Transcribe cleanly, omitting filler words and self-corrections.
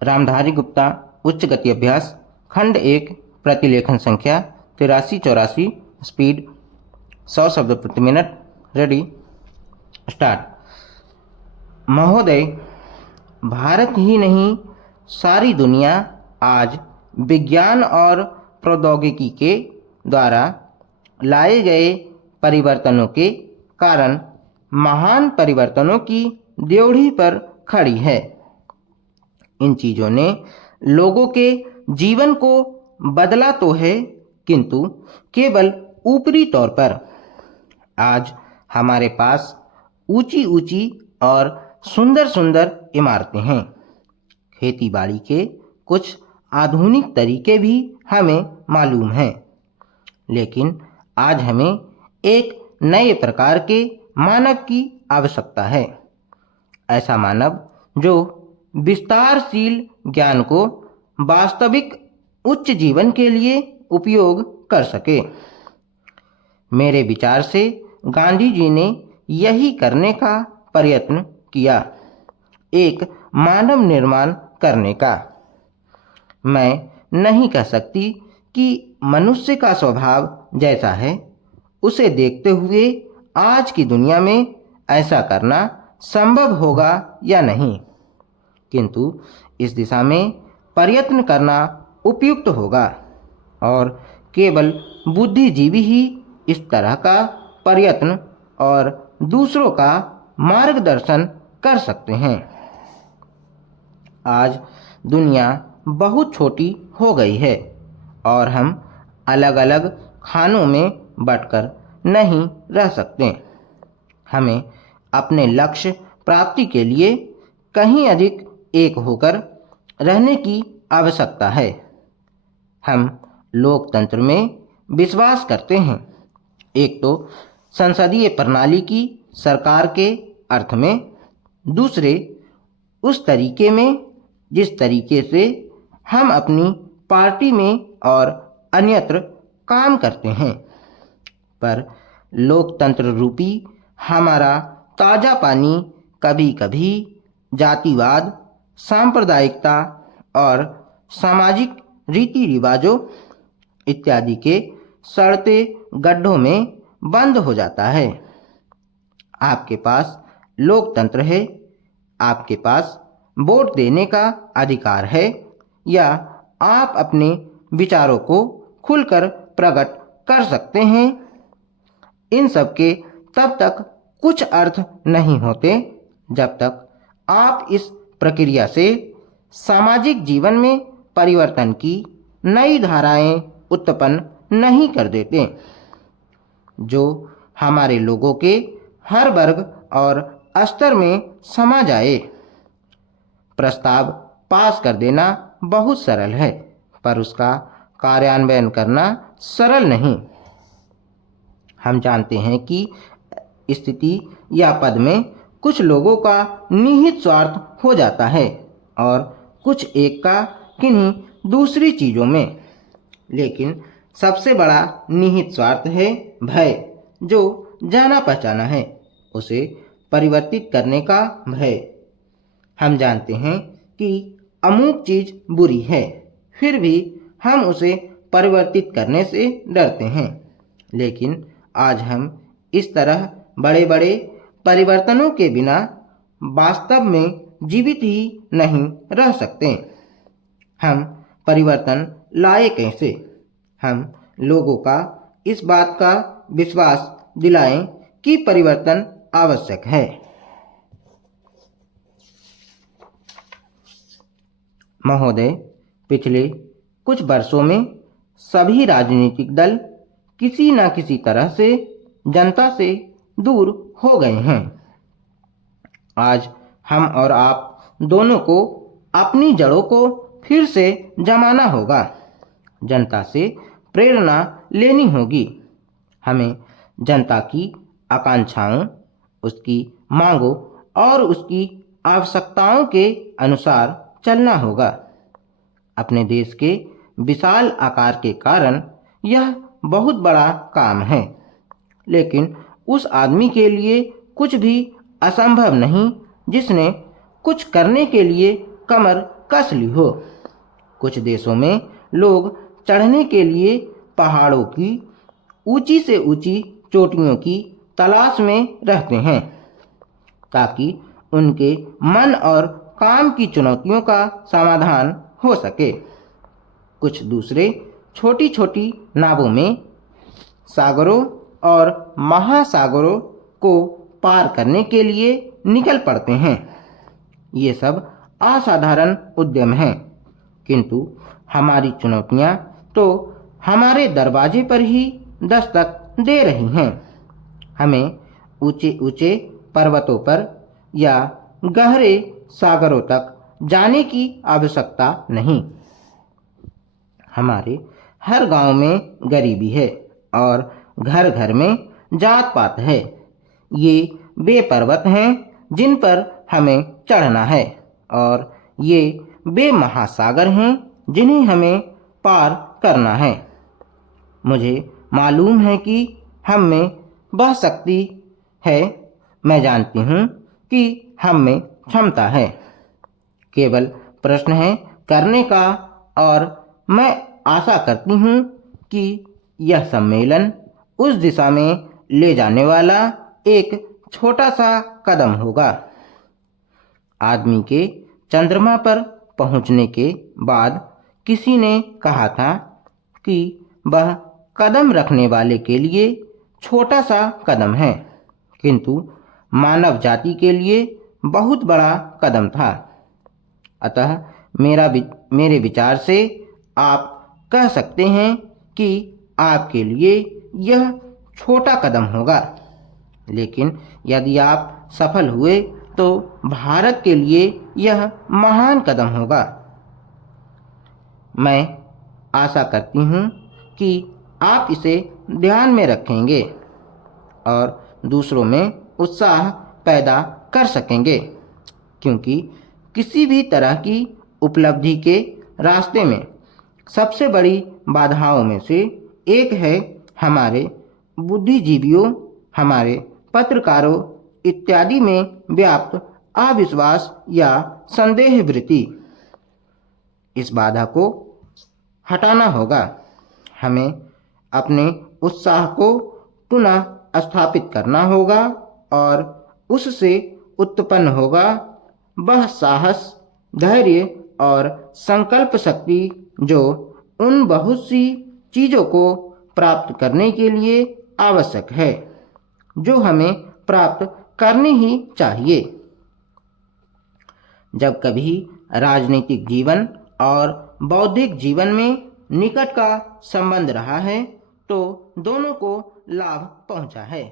रामधारी गुप्ता उच्च गति अभ्यास खंड 1 प्रतिलेखन संख्या 8384 स्पीड 100 शब्द प्रति मिनट। Ready start. महोदय, भारत ही नहीं सारी दुनिया आज विज्ञान और प्रौद्योगिकी के द्वारा लाए गए परिवर्तनों के कारण महान परिवर्तनों की ड्योढ़ी पर खड़ी है। इन चीज़ों ने लोगों के जीवन को बदला तो है, किंतु केवल ऊपरी तौर पर। आज हमारे पास ऊंची ऊंची और सुंदर सुंदर इमारतें हैं। खेती बाड़ी के कुछ आधुनिक तरीके भी हमें मालूम हैं, लेकिन आज हमें एक नए प्रकार के मानव की आवश्यकता है। ऐसा मानव जो विस्तारशील ज्ञान को वास्तविक उच्च जीवन के लिए उपयोग कर सके। मेरे विचार से गांधी जी ने यही करने का प्रयत्न किया, एक मानव निर्माण करने का। मैं नहीं कह सकती कि मनुष्य का स्वभाव जैसा है उसे देखते हुए आज की दुनिया में ऐसा करना संभव होगा या नहीं, किंतु इस दिशा में प्रयत्न करना उपयुक्त होगा और केवल बुद्धिजीवी ही इस तरह का प्रयत्न और दूसरों का मार्गदर्शन कर सकते हैं। आज दुनिया बहुत छोटी हो गई है और हम अलग अलग खानों में बंटकर नहीं रह सकते। हमें अपने लक्ष्य प्राप्ति के लिए कहीं अधिक एक होकर रहने की आवश्यकता है। हम लोकतंत्र में विश्वास करते हैं, एक तो संसदीय प्रणाली की सरकार के अर्थ में, दूसरे उस तरीके में जिस तरीके से हम अपनी पार्टी में और अन्यत्र काम करते हैं। पर लोकतंत्र रूपी हमारा ताज़ा पानी कभी कभी जातिवाद, सांप्रदायिकता और सामाजिक रीति रिवाजों इत्यादि के सड़ते गड्ढों में बंद हो जाता है। आपके पास लोकतंत्र है, आपके पास वोट देने का अधिकार है, या आप अपने विचारों को खुलकर प्रकट कर सकते हैं। इन सब के तब तक कुछ अर्थ नहीं होते जब तक आप इस प्रक्रिया से सामाजिक जीवन में परिवर्तन की नई धाराएं उत्पन्न नहीं कर देते, जो हमारे लोगों के हर वर्ग और स्तर में समा जाए। प्रस्ताव पास कर देना बहुत सरल है, पर उसका कार्यान्वयन करना सरल नहीं। हम जानते हैं कि स्थिति या पद में कुछ लोगों का निहित स्वार्थ हो जाता है और कुछ एक का किन्हीं दूसरी चीज़ों में, लेकिन सबसे बड़ा निहित स्वार्थ है भय, जो जाना पहचाना है, उसे परिवर्तित करने का भय। हम जानते हैं कि अमुक चीज़ बुरी है, फिर भी हम उसे परिवर्तित करने से डरते हैं। लेकिन आज हम इस तरह बड़े बड़े परिवर्तनों के बिना वास्तव में जीवित ही नहीं रह सकते। हम परिवर्तन लाए कैसे? हम लोगों का इस बात का विश्वास दिलाएं कि परिवर्तन आवश्यक है। महोदय, पिछले कुछ वर्षों में सभी राजनीतिक दल किसी न किसी तरह से जनता से दूर हो गए हैं। आज हम और आप दोनों को अपनी जड़ों को फिर से जमाना होगा, जनता से प्रेरणा लेनी होगी। हमें जनता की आकांक्षाओं, उसकी मांगों और उसकी आवश्यकताओं के अनुसार चलना होगा। अपने देश के विशाल आकार के कारण यह बहुत बड़ा काम है, लेकिन उस आदमी के लिए कुछ भी असंभव नहीं जिसने कुछ करने के लिए कमर कस ली हो। कुछ देशों में लोग चढ़ने के लिए पहाड़ों की ऊंची से ऊंची चोटियों की तलाश में रहते हैं ताकि उनके मन और काम की चुनौतियों का समाधान हो सके। कुछ दूसरे छोटी छोटी नावों में सागरों और महासागरों को पार करने के लिए निकल पड़ते हैं। ये सब असाधारण उद्यम हैं, किंतु हमारी चुनौतियां तो हमारे दरवाजे पर ही दस्तक दे रही हैं। हमें ऊंचे ऊंचे पर्वतों पर या गहरे सागरों तक जाने की आवश्यकता नहीं। हमारे हर गांव में गरीबी है और घर घर में जात पात है। ये वे पर्वत हैं जिन पर हमें चढ़ना है और ये वे महासागर हैं जिन्हें हमें पार करना है। मुझे मालूम है कि हम में वह शक्ति है, मैं जानती हूँ कि हम में क्षमता है। केवल प्रश्न है करने का, और मैं आशा करती हूँ कि यह सम्मेलन उस दिशा में ले जाने वाला एक छोटा सा कदम होगा। आदमी के चंद्रमा पर पहुंचने के बाद किसी ने कहा था कि वह कदम रखने वाले के लिए छोटा सा कदम है, किंतु मानव जाति के लिए बहुत बड़ा कदम था। अतः मेरे विचार से आप कह सकते हैं कि आपके लिए यह छोटा कदम होगा, लेकिन यदि आप सफल हुए तो भारत के लिए यह महान कदम होगा। मैं आशा करती हूँ कि आप इसे ध्यान में रखेंगे और दूसरों में उत्साह पैदा कर सकेंगे, क्योंकि किसी भी तरह की उपलब्धि के रास्ते में सबसे बड़ी बाधाओं में से एक है हमारे बुद्धिजीवियों, हमारे पत्रकारों इत्यादि में व्याप्त अविश्वास या संदेह वृत्ति। इस बाधा को हटाना होगा। हमें अपने उत्साह को पुनः स्थापित करना होगा और उससे उत्पन्न होगा वह साहस, धैर्य और संकल्प शक्ति जो उन बहुत सी चीज़ों को प्राप्त करने के लिए आवश्यक है, जो हमें प्राप्त करनी ही चाहिए। जब कभी राजनीतिक जीवन और बौद्धिक जीवन में निकट का संबंध रहा है तो दोनों को लाभ पहुंचा है।